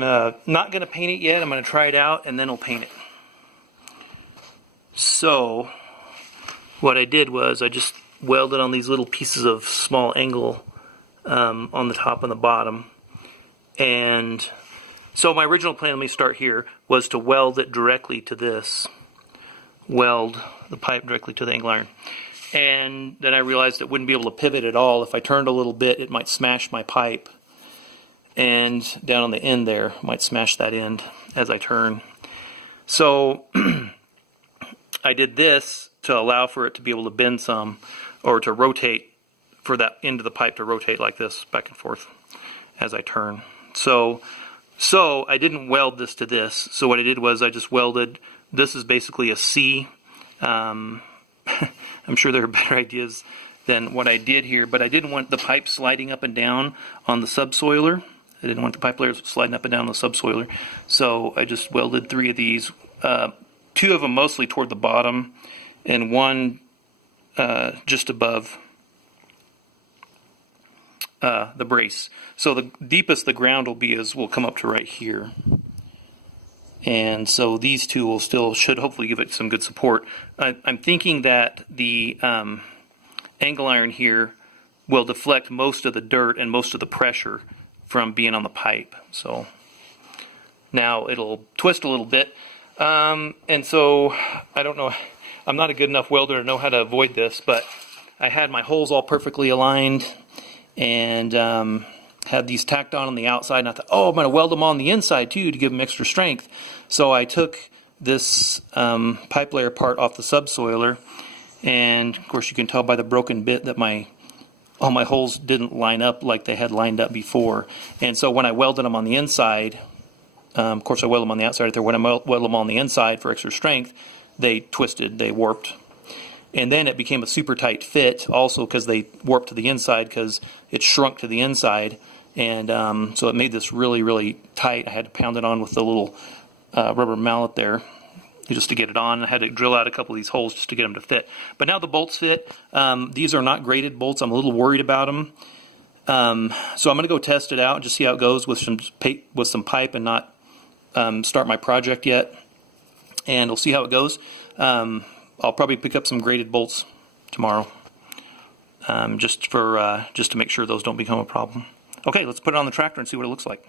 Not gonna paint it yet. I'm gonna try it out and then I'll paint it. So what I did was I just welded on these little pieces of small angle on the top and the bottom. And so my original plan, let me start here, was to weld it directly to this. Weld the pipe directly to the angle iron. And then I realized it wouldn't be able to pivot at all. If I turned a little bit, it might smash my pipe. And down on the end there, might smash that end as I turn. So I did this to allow for it to be able to bend some, or to rotate, for that end of the pipe to rotate like this, back and forth as I turn. So I didn't weld this to this. So what I did was I just welded, this is basically a C. I'm sure there are better ideas than what I did here, but I didn't want the pipe sliding up and down on the subsoiler. I didn't want the pipe layers sliding up and down on the subsoiler. So I just welded 3 of these, 2 of them mostly toward the bottom, and 1 just above the brace. So the deepest the ground will come up to right here. And so these 2 should hopefully give it some good support. I'm thinking that the angle iron here will deflect most of the dirt and most of the pressure from being on the pipe. So now it'll twist a little bit. And so I don't know, I'm not a good enough welder to know how to avoid this, but I had my holes all perfectly aligned and had these tacked on the outside, and I thought, oh, I'm going to weld them on the inside too to give them extra strength. So I took this pipe layer part off the subsoiler, and of course you can tell by the broken bit that all my holes didn't line up like they had lined up before. And so when I welded them on the inside, of course I welded them on the outside right there, when I welded them on the inside for extra strength, they twisted, they warped. And then it became a super tight fit also because they warped to the inside because it shrunk to the inside. And so it made this really, really tight. I had to pound it on with the little rubber mallet there just to get it on. I had to drill out a couple of these holes just to get them to fit. But now the bolts fit. These are not graded bolts. I'm a little worried about them. So I'm going to go test it out and just see how it goes with some pipe and not start my project yet. And we'll see how it goes. I'll probably pick up some graded bolts tomorrow, just to make sure those don't become a problem. Okay, let's put it on the tractor and see what it looks like.